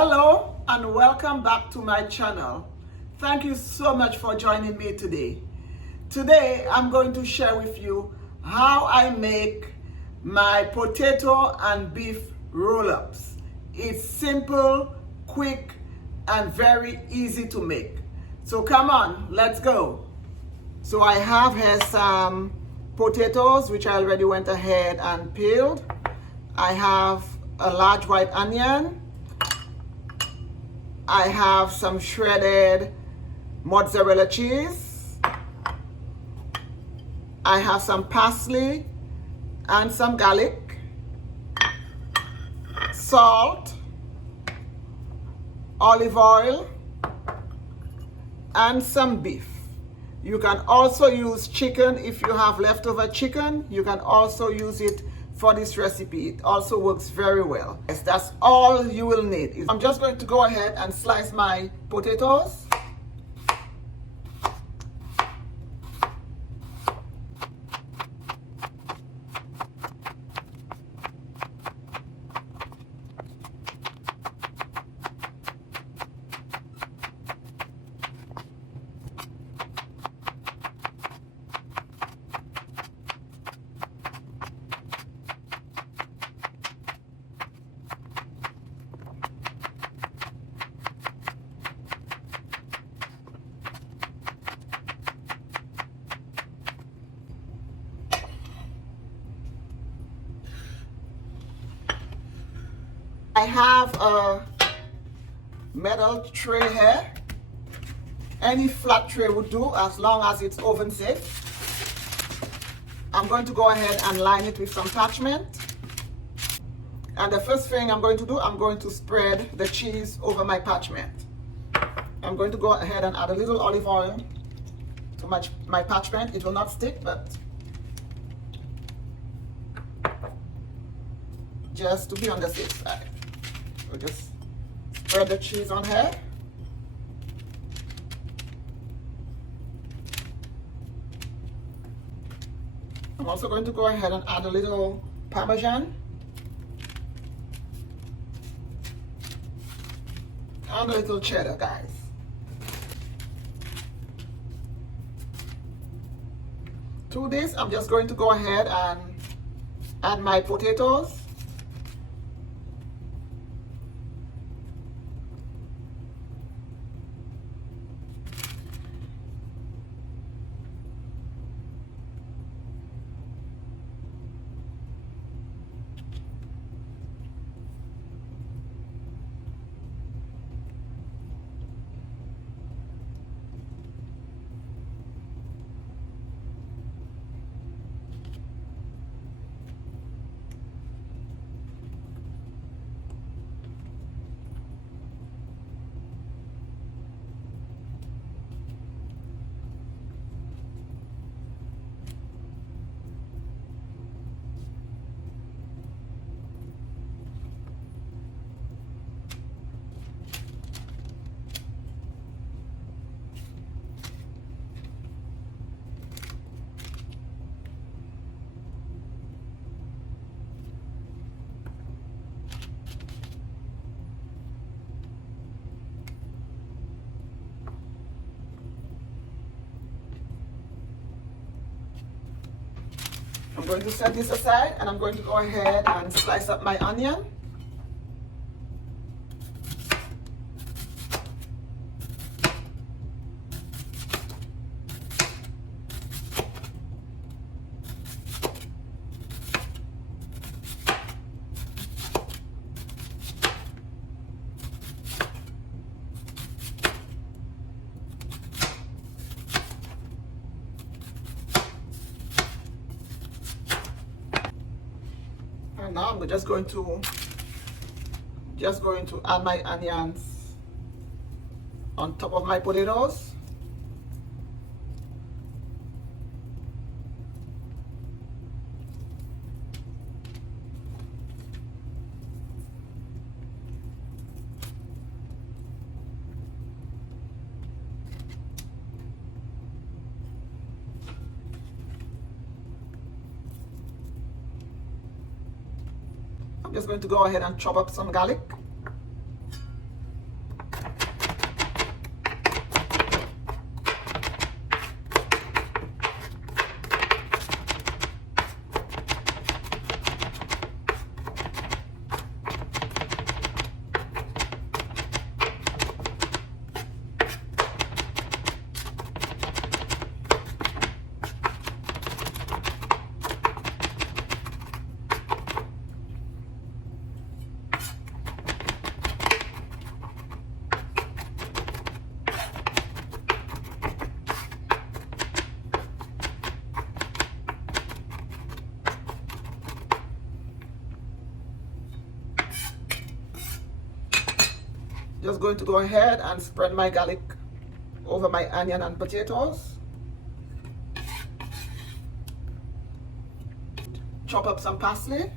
Hello and welcome back to my channel. Thank you so much for joining me today. Today I'm going to share with you how I make my potato and beef roll-ups. It's simple, quick, and very easy to make. So come on, let's go. So I have here some potatoes which I already went ahead and peeled. I have a large white onion. I have some shredded mozzarella cheese. I have some parsley and some garlic, salt, olive oil, and some beef. You can also use chicken if you have leftover chicken. You can also use it for this recipe. It also works very well. Yes, that's all you will need. I'm just going to go ahead and slice my potatoes. I have a metal tray here. Any flat tray would do as long as it's oven safe. I'm going to go ahead and line it with some parchment. And the first thing I'm going to do, I'm going to spread the cheese over my parchment. I'm going to go ahead and add a little olive oil to my parchment. It will not stick, but just to be on the safe side. We'll just spread the cheese on here. I'm also going to go ahead and add a little Parmesan and a little cheddar, guys. To this, I'm just going to go ahead and add my potatoes. I'm going to set this aside and I'm going to go ahead and slice up my onion. And now I'm just going to add my onions on top of my potatoes. I'm just going to go ahead and chop up some garlic. Just going to go ahead and spread my garlic over my onion and potatoes. Chop up some parsley.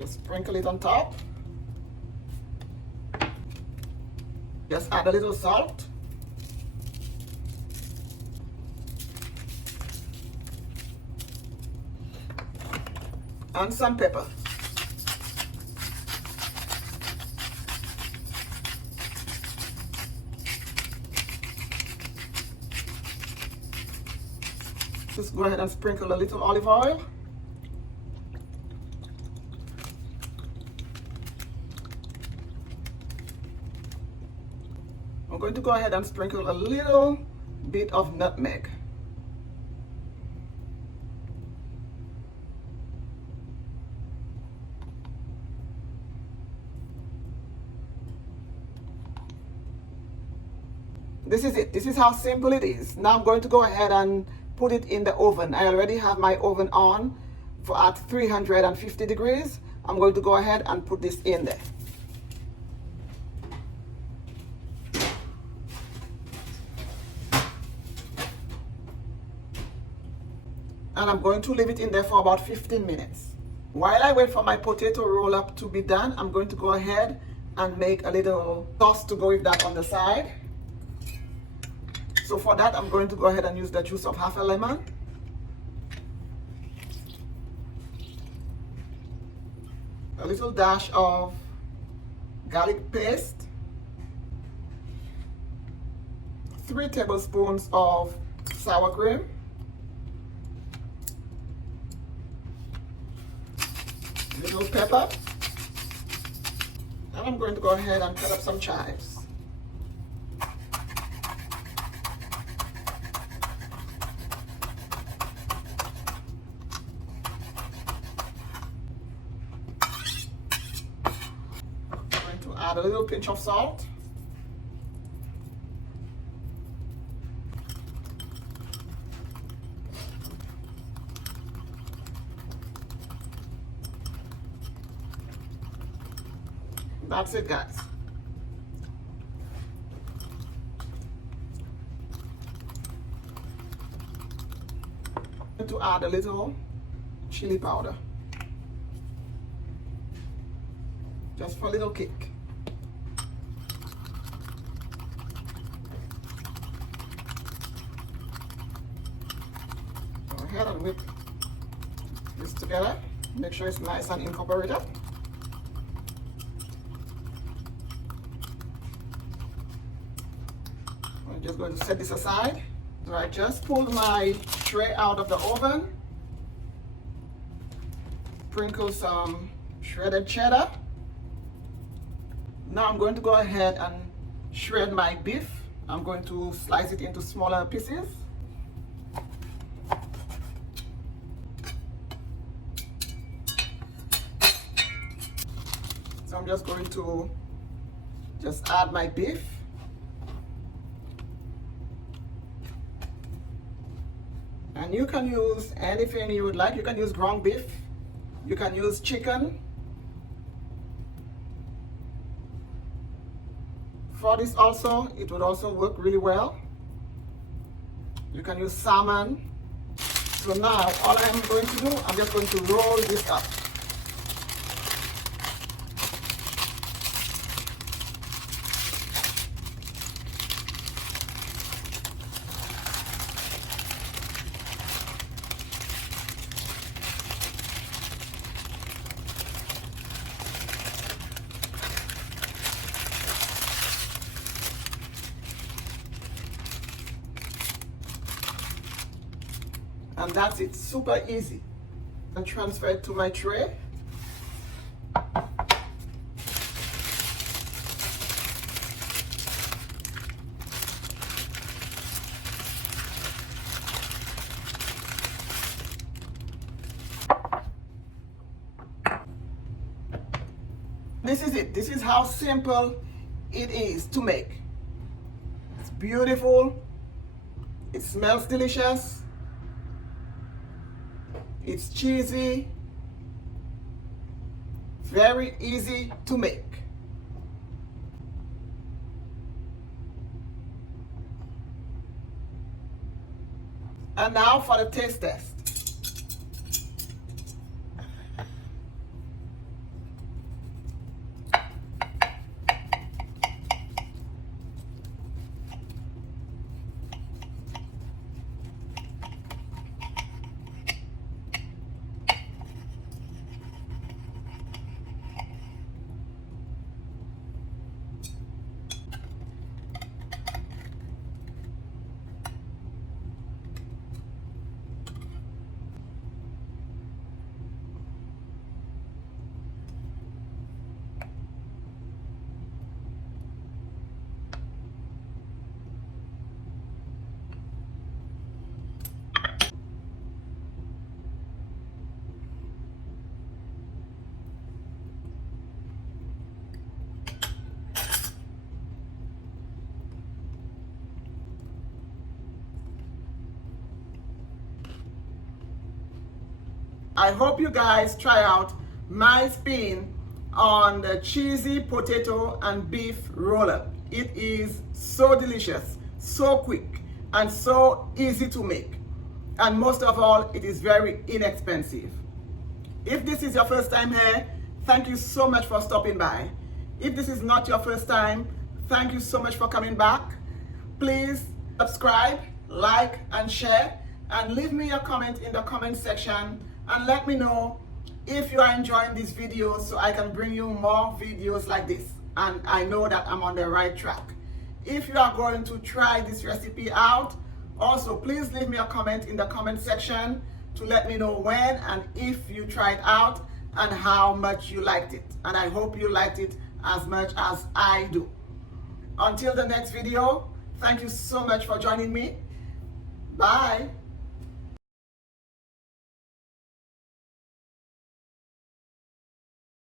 Just sprinkle it on top. Just add a little salt. And some pepper. Just go ahead and sprinkle a little olive oil. I'm going to go ahead and sprinkle a little bit of nutmeg. This is it. This is how simple it is. Now I'm going to go ahead and put it in the oven. I already have my oven on at 350 degrees. I'm going to go ahead and put this in there. And I'm going to leave it in there for about 15 minutes. While I wait for my potato roll up to be done, I'm going to go ahead and make a little sauce to go with that on the side. So for that, I'm going to go ahead and use the juice of half a lemon. A little dash of garlic paste. 3 tablespoons of sour cream. Little pepper. And I'm going to go ahead and cut up some chives. Add a little pinch of salt. That's it, guys. I'm going to add a little chili powder. Just for a little kick. Go ahead and whip this together. Make sure it's nice and incorporated. I'm just going to set this aside. So I just pulled my tray out of the oven. Sprinkle some shredded cheddar. Now I'm going to go ahead and shred my beef. I'm going to slice it into smaller pieces. So I'm just going to add my beef. And you can use anything you would like. You can use ground beef. You can use chicken. For this also, it would also work really well. You can use salmon. So now, all I'm going to do, I'm just going to roll this up. And that's it, super easy. And transfer it to my tray. This is it. This is how simple it is to make. It's beautiful. It smells delicious. It's cheesy. Very easy to make. And now for the taste test. I hope you guys try out my spin on the cheesy potato and beef roll-up. It is so delicious, so quick, and so easy to make. And most of all, it is very inexpensive. If this is your first time here, thank you so much for stopping by. If this is not your first time, thank you so much for coming back. Please subscribe, like, and share, and leave me a comment in the comment section and let me know if you are enjoying this video so I can bring you more videos like this and I know that I'm on the right track. If you are going to try this recipe out, also please leave me a comment in the comment section to let me know when and if you tried out and how much you liked it. And I hope you liked it as much as I do. Until the next video, thank you so much for joining me. Bye.